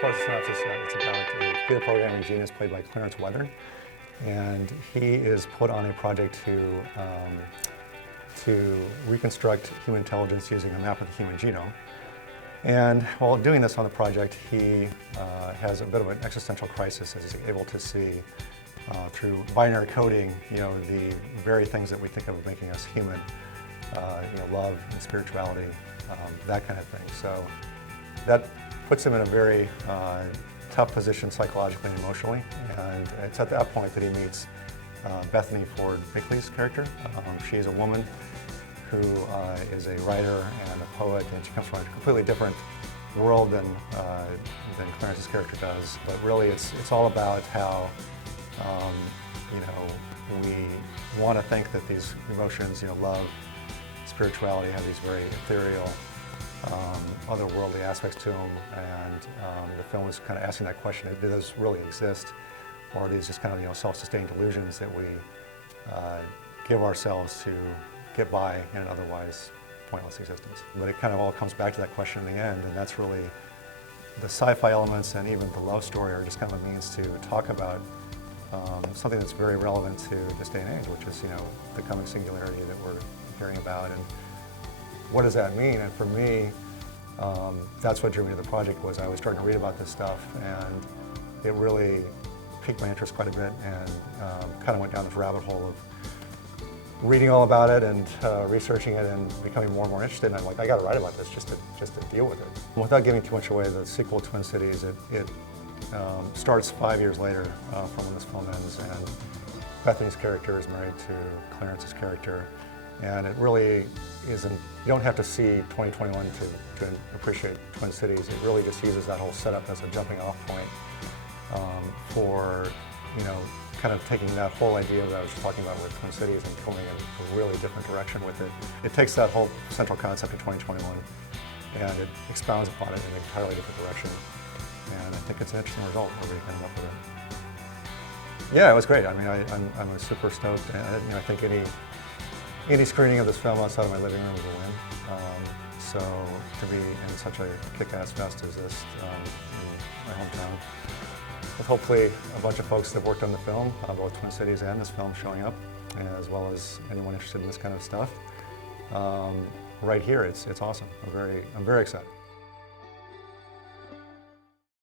far as the synopsis, it's about a computer programming genius played by Clarence Weathern, and he is put on a project to reconstruct human intelligence using a map of the human genome. And while doing this on the project, he has a bit of an existential crisis as he's able to see through binary coding, the very things that we think of making us human, love and spirituality, that kind of thing. So that puts him in a very tough position psychologically and emotionally. And it's at that point that he meets Bethany Ford Bickley's character. She's a woman who is a writer and a poet, and she comes from a completely different world than Clarence's character does. But really, it's all about how we want to think that these emotions, love, spirituality, have these very ethereal, otherworldly aspects to them, and the film is kind of asking that question: do those really exist, or are these just kind of self-sustained delusions that we give ourselves to get by in an otherwise pointless existence? But it kind of all comes back to that question in the end, and that's really the sci-fi elements and even the love story are just kind of a means to talk about something that's very relevant to this day and age, which is the coming singularity that we're hearing about, and what does that mean? And for me, that's what drew me to the project. Was I was starting to read about this stuff, and it really piqued my interest quite a bit, and kind of went down this rabbit hole of reading all about it and researching it and becoming more and more interested. And I'm like, I got to write about this just to deal with it. Without giving too much away, the sequel, Twin Cities, it starts 5 years later from when this film ends, and Bethany's character is married to Clarence's character. And it really isn't, you don't have to see 2021 to appreciate Twin Cities. It really just uses that whole setup as a jumping off point for, kind of taking that whole idea that I was talking about with Twin Cities and going in a really different direction with it. It takes that whole central concept of 2021 and it expounds upon it in an entirely different direction. And I think it's an interesting result where we ended up with it. Yeah, it was great. I mean, I'm super stoked. And, I think any screening of this film outside of my living room is a win. So to be in such a kick-ass fest as this in my hometown, with hopefully a bunch of folks that worked on the film, both Twin Cities and this film showing up, as well as anyone interested in this kind of stuff, right here, it's awesome. I'm very excited.